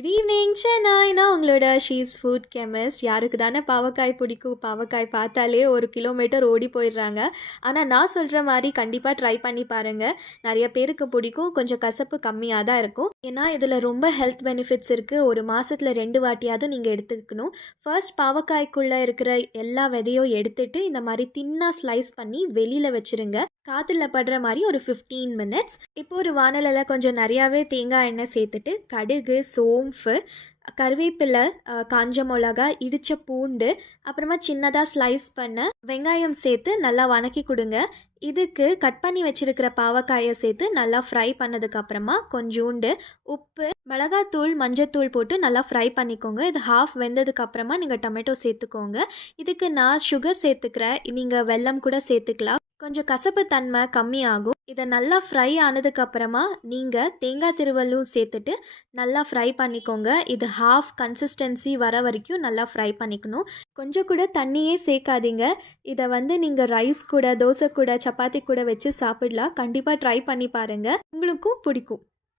Good evening Chennai. நான் உங்களோட she's food chemist. யாருக்கு தானே பாவக்காய் பிடிக்கும்? பாவக்காய் பார்த்தாலே 1 கிலோமீட்டர் ஓடி போயிடுறாங்க. ஆனால் நான் சொல்கிற மாதிரி கண்டிப்பாக ட்ரை பண்ணி பாருங்கள். நிறைய பேருக்கு பிடிக்கும். கொஞ்சம் கசப்பு கம்மியாக தான் இருக்கும். ஏன்னா இதில் ரொம்ப ஹெல்த் பெனிஃபிட்ஸ் இருக்குது. ஒரு மாதத்தில் 2 வாட்டியாவது நீங்கள் எடுத்துக்கணும். ஃபர்ஸ்ட் பாவக்காய்க்குள்ளே இருக்கிற எல்லா விதையும் எடுத்துட்டு இந்த மாதிரி தின்னாக ஸ்லைஸ் பண்ணி வெளியில் வச்சுருங்க. காற்றுல படுற மாதிரி ஒரு 15 மினிட்ஸ். இப்போ ஒரு வானலில் கொஞ்சம் நிறையாவே தேங்காய் எண்ணெய் சேர்த்துட்டு கடுகு, சோம்பு, கருவேப்பிலை, காஞ்ச மிளகா, இடித்த பூண்டு, அப்புறமா சின்னதாக ஸ்லைஸ் பண்ண வெங்காயம் சேர்த்து நல்லா வதக்கி கொடுங்க. இதுக்கு கட் பண்ணி வச்சிருக்கிற பாவக்காயை சேர்த்து நல்லா ஃப்ரை பண்ணதுக்கப்புறமா கொஞ்சோண்டு உப்பு, மிளகாத்தூள், மஞ்சத்தூள் போட்டு நல்லா ஃப்ரை பண்ணிக்கோங்க. இது ஹாஃப் வெந்ததுக்கப்புறமா நீங்கள் டொமேட்டோ சேர்த்துக்கோங்க. இதுக்கு நான் சுகர் சேர்த்துக்கிறேன். நீங்கள் வெல்லம் கூட சேர்த்துக்கலாம். கொஞ்சம் கசப்பு தன்மை கம்மியாகும். இதை நல்லா ஃப்ரை ஆனதுக்கப்புறமா நீங்கள் தேங்காய் திருவல்லும் சேர்த்துட்டு நல்லா ஃப்ரை பண்ணிக்கோங்க. இது ஹாஃப் கன்சிஸ்டன்சி வர வரைக்கும் நல்லா ஃப்ரை பண்ணிக்கணும். கொஞ்சம் கூட தண்ணியே சேர்க்காதீங்க. இதை நீங்கள் ரைஸ் கூட, தோசை கூட, சப்பாத்தி கூட வச்சு சாப்பிடலாம். கண்டிப்பாக ட்ரை பண்ணி பாருங்கள், உங்களுக்கும் பிடிக்கும்.